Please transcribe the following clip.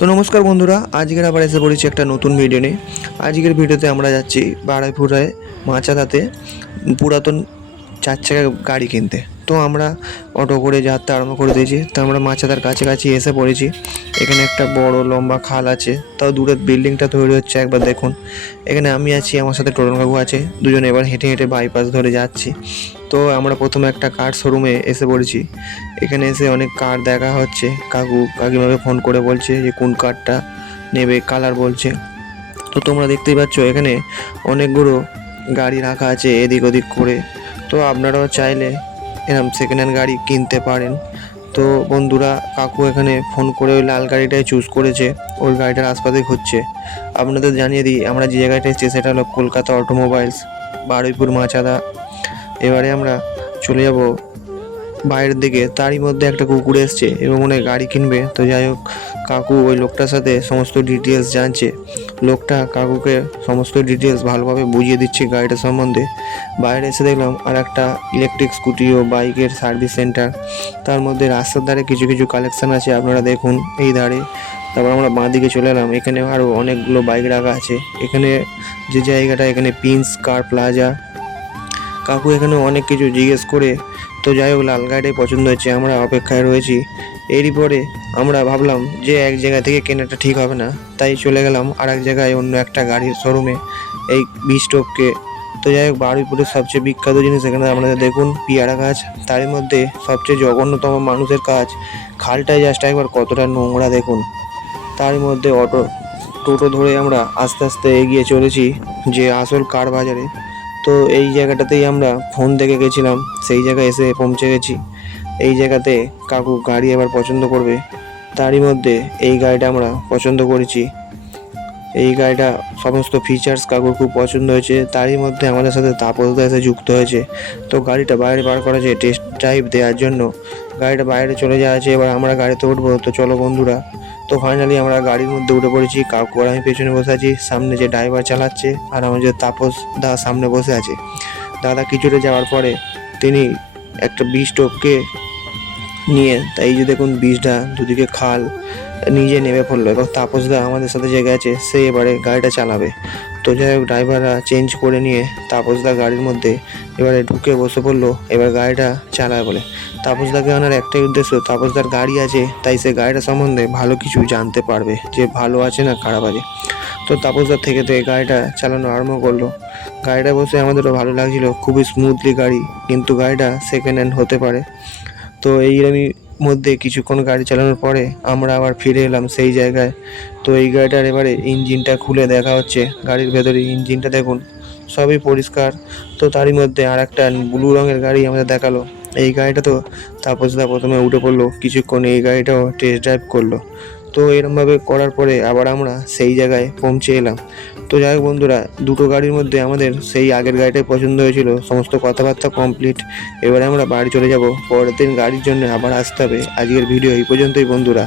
তো নমস্কার বন্ধুরা, আজকের আবার এসে পড়েছি একটা নতুন ভিডিও নিয়ে। আজকের ভিডিওতে আমরা যাচ্ছি বারাইপুরায় মাচাদাতে পুরাতন চার চাকা গাড়ি কিনতে। তো আমরা অটো করে যাত্রা আরম্ভ করে দিয়েছি। তো আমরা মাচাদার কাছাকাছি এসে পড়েছি। এখানে একটা বড় লম্বা খাল আছে। তাও দূরের বিল্ডিংটা তৈরি হচ্ছে, একবার দেখুন। এখানে আমি আছি, আমার সাথে টোটন কাকু আছে। দুজনে এবার হেঁটে হেঁটে বাইপাস ধরে যাচ্ছি। তো আমরা প্রথমে একটা কার শোরুমে এসে পড়েছি। এখানে এসে অনেক কার দেখা হচ্ছে। কাকু কাকিমাকে ফোন করে বলছে যে, কোন কারটা নেবে কালার বলছে। তো তোমরা দেখতেই পাচ্ছ, এখানে অনেকগুলো গাড়ি রাখা আছে এদিক ওদিক করে। তো আপনারাও চাইলে এরকম সেকেন্ড হ্যান্ড গাড়ি কিনতে পারেন। তো বন্ধুরা, কাকু এখানে ফোন করে ওই লাল গাড়িটাই চুজ করেছে, ওই গাড়িটার আশপাশে ঘুরছে। আপনাদের জানিয়ে দিই, আমরা যে জায়গাটা এসেছি সেটা হলো কলকাতা অটোমোবাইলস বারুইপুর মাচাদা এবারে আমরা চলে যাব বাইরের দিকে। তারই মধ্যে একটা কুকুর এসছে এবং মনে গাড়ি কিনবে। তো যাই হোক কাকু ওই লোকটার সাথে সমস্ত ডিটেলস জানছে। লোকটা কাকুকে সমস্ত ডিটেলস ভালোভাবে বুঝিয়ে দিচ্ছে গাড়িটার সম্বন্ধে। বাইরে এসে দেখলাম আর একটা ইলেকট্রিক স্কুটি ও বাইকের সার্ভিস সেন্টার তার মধ্যে রাস্তার ধারে কিছু কিছু কালেকশন আছে, আপনারা দেখুন এই ধারে। তারপর আমরা বাঁ দিকে চলে এলাম, এখানে আরও অনেকগুলো বাইক রাখা আছে। এখানে যে জায়গাটা, এখানে পিন্স কার প্লাজা কাকু এখানে অনেক কিছু জিজ্ঞেস করে, তো যাই হোক, লাল গাড়িটাই পছন্দ হয়েছে আমরা অপেক্ষায় রয়েছি। এরই পরে আমরা ভাবলাম যে এক জায়গা থেকে কেনাটা ঠিক হবে না, তাই চলে গেলাম আর এক জায়গায় অন্য একটা গাড়ির শোরুমে এই বিস্টপকে তো যাই হোক, বারুইপুরের সবচেয়ে বিখ্যাত জিনিস এখানে আপনারা দেখুন, পিয়ারা গাছ। তারই মধ্যে সবচেয়ে জঘন্যতম মানুষের কাজ খালটায় জাস্ট একবার কতটা নোংরা দেখুন। তার মধ্যে অটো, টোটো ধরে আমরা আস্তে আস্তে এগিয়ে চলেছি যে আসল কার বাজারে। তো এই জায়গাটাতেই আমরা ফোন দেখে গেছিলাম, সেই জায়গায় এসে পৌঁছে গেছি। এই জায়গাতে কাকু গাড়ি এবার পছন্দ করবে। তারই মধ্যে এই গাড়িটা আমরা পছন্দ করেছি। এই গাড়িটা সমস্ত ফিচার্স কাকুর খুব পছন্দ হয়েছে। তারই মধ্যে আমাদের সাথে তাপসদা এসে যুক্ত হয়েছে। তো গাড়িটা বাইরে বার করা আছে টেস্ট ড্রাইভ দেওয়ার জন্য। গাড়িটা বাইরে চলে যাওয়া আছে, এবার আমরা গাড়িতে উঠবো। তো চলো বন্ধুরা, তো ফাইনালি আমরা গাড়ির মধ্যে উঠে পড়েছি। কাকু আর আমি পেছনে বসে আছি, সামনে যে ড্রাইভার চালাচ্ছে আর আমাদের তাপস দা সামনে বসে আছে। দাদা কিছুটা যাওয়ার পরে তিনি একটা বীজ টোপকে নিয়ে। তাই যে দেখুন বীজটা, দুদিকে খাল, নিজে নেমে পড়ল। এবার তাপসদা আমাদের সাথে যে গেছে সে এবারে গাড়িটা চালাবে। তো যাই হোক, ড্রাইভাররা চেঞ্জ করে নিয়ে তাপসদা গাড়ির মধ্যে এবারে ঢুকে বসে পড়ল, এবার গাড়িটা চালায় বলে। তাপসদাকে আনার একটাই উদ্দেশ্য তাপসদার গাড়ি আছে, তাই সে গাড়িটা সম্বন্ধে ভালো কিছু জানতে পারবে, যে ভালো আছে না খারাপ আছে। তো তাপসদার থেকে থেকে গাড়িটা চালানো আরম্ভ করল। গাড়িটা বসে আমাদেরও ভালো লাগছিল, খুবই স্মুথলি গাড়ি, কিন্তু গাড়িটা সেকেন্ড হ্যান্ড হতে পারে। তো এইরমই মধ্যে কিছুক্ষণ গাড়ি চালানোর পরে আমরা আবার ফিরে এলাম সেই জায়গায়। তো এই গাড়িটার এবারে ইঞ্জিনটা খুলে দেখা হচ্ছে। গাড়ির ভেতরে ইঞ্জিনটা দেখুন, সবই পরিষ্কার। তো তারই মধ্যে আর একটা ব্লু রঙের গাড়ি আমাদের দেখাল। এই গাড়িটা তো তাপসদা প্রথমে উঠে পড়ল, কিছুক্ষণ এই গাড়িটাও টেস্ট ড্রাইভ করল। তো এরমভাবে করার পরে আবার আমরা সেই জায়গায় পৌঁছে এলাম। তো যাই হোক বন্ধুরা, দুটো গাড়ির মধ্যে আমাদের সেই আগের গাড়িটাই পছন্দ হয়েছিল। সমস্ত কথাবার্তা কমপ্লিট এবারে আমরা বাড়ি চলে যাব। পরের দিন গাড়ির জন্য আবার আসতে হবে। আজকের ভিডিও এই পর্যন্তই বন্ধুরা।